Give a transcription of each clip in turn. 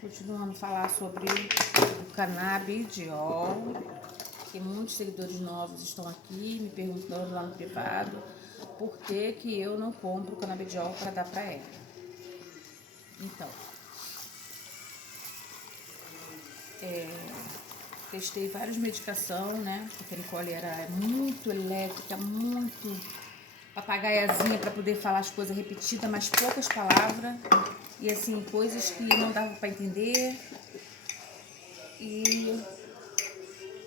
Continuando a falar sobre o canabidiol, que muitos seguidores novos estão aqui me perguntando lá no privado por que eu não compro canabidiol para dar para ela. Então, testei várias medicações, né? Porque a Nicole era muito elétrica, muito papagaiazinha para poder falar as coisas repetidas, mas poucas palavras. E assim, coisas que não dava para entender. E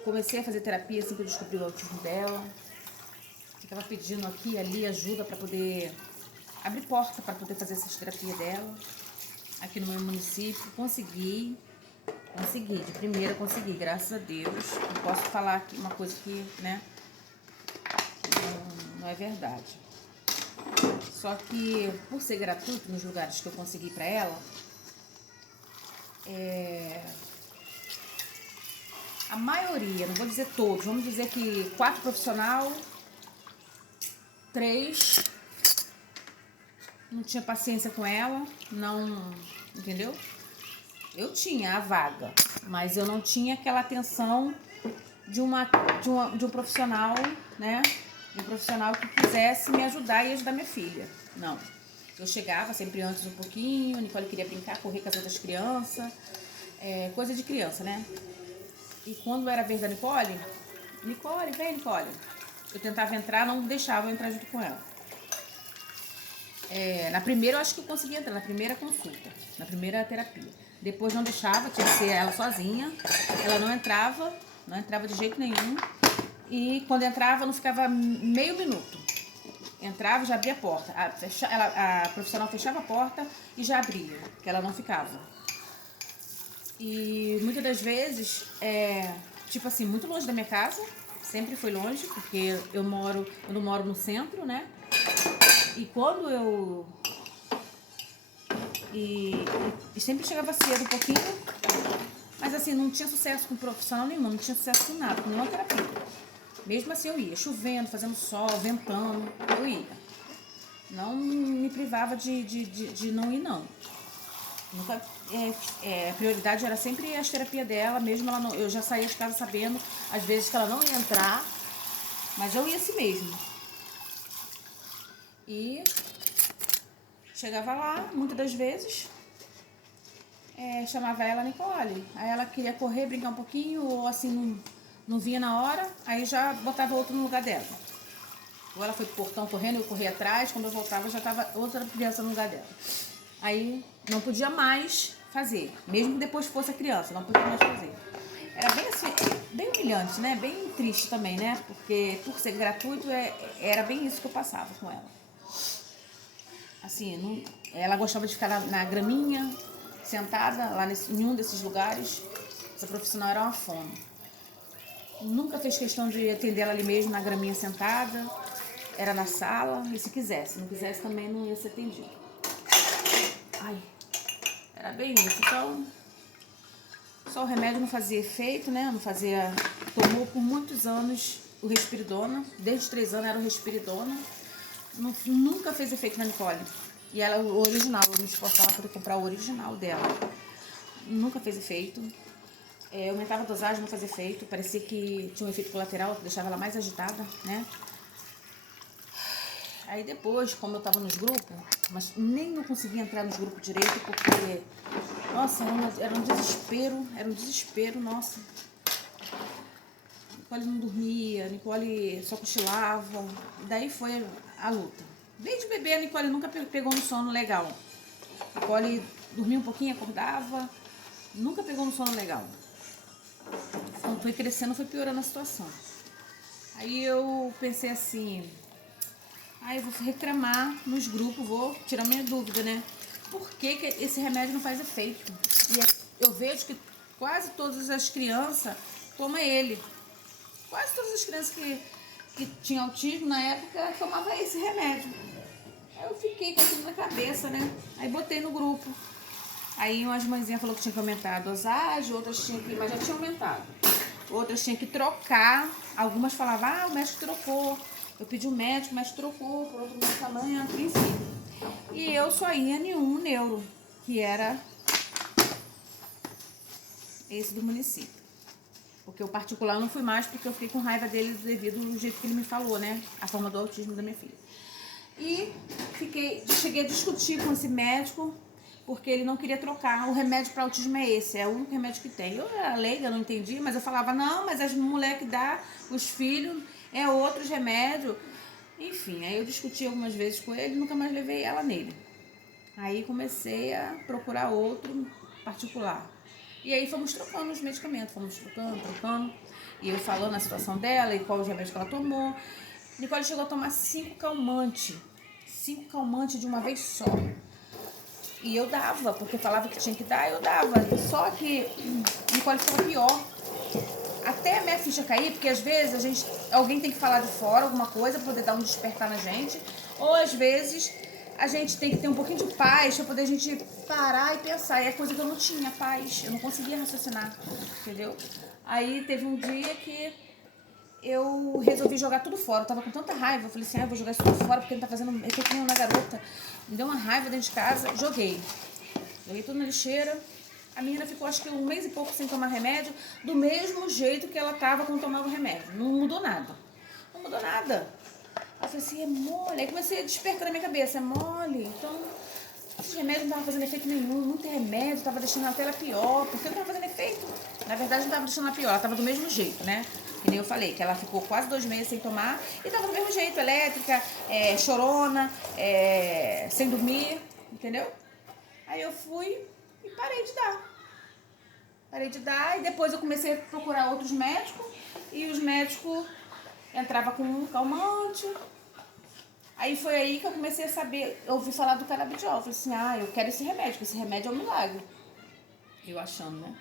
comecei a fazer terapia assim que eu descobri o autismo dela. Ficava pedindo aqui e ali ajuda para poder abrir porta para poder fazer essas terapias dela. Aqui no meu município, consegui, de primeira consegui, graças a Deus. Eu posso falar aqui uma coisa que, né, não é verdade. Só que, por ser gratuito nos lugares que eu consegui para ela, a maioria, não vou dizer todos, vamos dizer que 4 profissional, 3 não tinha paciência com ela, não, entendeu? Eu tinha a vaga, mas eu não tinha aquela atenção de um profissional, né? De um profissional que quisesse me ajudar e ajudar minha filha. Não. Eu chegava sempre antes um pouquinho, a Nicole queria brincar, correr com as outras crianças, coisa de criança, né? E quando era a vez da Nicole, vem Nicole. Eu tentava entrar, não deixava eu entrar junto com ela. Na primeira eu acho que eu consegui entrar, na primeira consulta, na primeira terapia. Depois não deixava, tinha que ser ela sozinha. Ela não entrava de jeito nenhum. E quando entrava, não ficava meio minuto. Entrava e já abria a porta. A profissional fechava a porta e já abria, que ela não ficava. E muitas das vezes, tipo assim, muito longe da minha casa. Sempre foi longe, porque eu não moro no centro, né? E quando eu... E sempre chegava cedo um pouquinho, mas assim, não tinha sucesso com profissional nenhum, não tinha sucesso com nada, com nenhuma terapia. Mesmo assim eu ia, chovendo, fazendo sol, ventando, eu ia. Não me privava de não ir, não. Nunca, a prioridade era sempre a terapia dela, mesmo ela não, eu já saía de casa sabendo, às vezes, que ela não ia entrar, mas eu ia assim mesmo. E chegava lá, muitas das vezes, chamava ela Nicole. Aí ela queria correr, brincar um pouquinho, ou assim, não vinha na hora, aí já botava outro no lugar dela. Ou ela foi pro portão correndo, eu corria atrás, quando eu voltava já estava outra criança no lugar dela. Aí não podia mais fazer, mesmo que depois fosse a criança, não podia mais fazer. Era bem assim, bem humilhante, né? Bem triste também, né? Porque por ser gratuito, era bem isso que eu passava com ela. Assim, ela gostava de ficar na graminha, sentada lá em um desses lugares. Essa profissional era uma fome. Nunca fez questão de atender ela ali mesmo na graminha sentada. Era na sala, e se quisesse. Não quisesse também não ia ser atendido. Ai, era bem isso. Então, só o remédio não fazia efeito, né? Não fazia... Tomou por muitos anos o Risperidona. Desde os 3 anos era o Risperidona. Nunca fez efeito na Nicole. E ela, o original, eu me esforçava para comprar o original dela. Nunca fez efeito. Aumentava a dosagem, não fazia efeito. Parecia que tinha um efeito colateral, que deixava ela mais agitada, né? Aí depois, como eu tava nos grupos, mas nem não conseguia entrar nos grupos direito, porque, nossa, era um desespero, nossa. Nicole não dormia, Nicole só cochilava, e daí foi a luta. Desde bebê a Nicole nunca pegou no sono legal. Nicole dormia um pouquinho, acordava, nunca pegou no sono legal. Quando foi crescendo, foi piorando a situação. Aí eu pensei assim, eu vou reclamar nos grupos, vou tirar minha dúvida, né? Por que esse remédio não faz efeito? E eu vejo que quase todas as crianças tomam ele. Quase todas as crianças que tinham autismo na época tomavam esse remédio. Aí eu fiquei com aquilo na cabeça, né? Aí botei no grupo. Aí umas mãezinhas falaram que tinha que aumentar a dosagem, outras tinham que... Mas já tinha aumentado. Outras tinham que trocar. Algumas falavam, o médico trocou. Eu pedi o médico, mas trocou por outro medicamento, enfim. E eu só ia em um neuro, que era esse do município. Porque o particular eu não fui mais, porque eu fiquei com raiva dele devido ao jeito que ele me falou, né? A forma do autismo da minha filha. E cheguei a discutir com esse médico, porque ele não queria trocar. O remédio para autismo é esse, é o único remédio que tem. Eu era leiga, não entendi, mas eu falava, não, mas as mulheres que dá, os filhos, é outros remédios. Enfim, aí eu discuti algumas vezes com ele e nunca mais levei ela nele. Aí comecei a procurar outro particular. E aí fomos trocando os medicamentos, fomos trocando. E eu falando a situação dela e qual os remédios que ela tomou. Nicole chegou a tomar 5 calmantes. 5 calmantes de uma vez só. E eu dava, porque falava que tinha que dar, eu dava. Só que Nicole ficava pior. Até a minha ficha cair, porque às vezes alguém tem que falar de fora alguma coisa para poder dar um despertar na gente. Ou às vezes a gente tem que ter um pouquinho de paz para poder a gente parar e pensar. E é coisa que eu não tinha paz, eu não conseguia raciocinar, entendeu? Aí teve um dia que eu resolvi jogar tudo fora. Eu tava com tanta raiva, eu falei assim, eu vou jogar isso tudo fora porque ele tá fazendo efeito nenhum na garota. Me deu uma raiva dentro de casa, joguei tudo na lixeira. A menina ficou acho que 1 mês e pouco sem tomar remédio, do mesmo jeito que ela tava quando tomava o remédio. Não mudou nada. Não mudou nada. Eu falei assim, é mole. Aí comecei a despertar na minha cabeça, é mole. Então, esses remédios não estavam fazendo efeito nenhum. Muito remédio, estava deixando a tela pior. Porque não estava fazendo efeito. Na verdade, não estava deixando ela pior, ela estava do mesmo jeito, né? Que nem eu falei, que ela ficou quase 2 meses sem tomar e estava do mesmo jeito, elétrica, chorona, sem dormir, entendeu? Aí eu fui e parei de dar. E depois eu comecei a procurar outros médicos e os médicos entravam com um calmante. Aí foi aí que eu comecei a saber, eu ouvi falar do canabidiol. Eu falei assim, eu quero esse remédio, porque esse remédio é um milagre. Eu achando, né?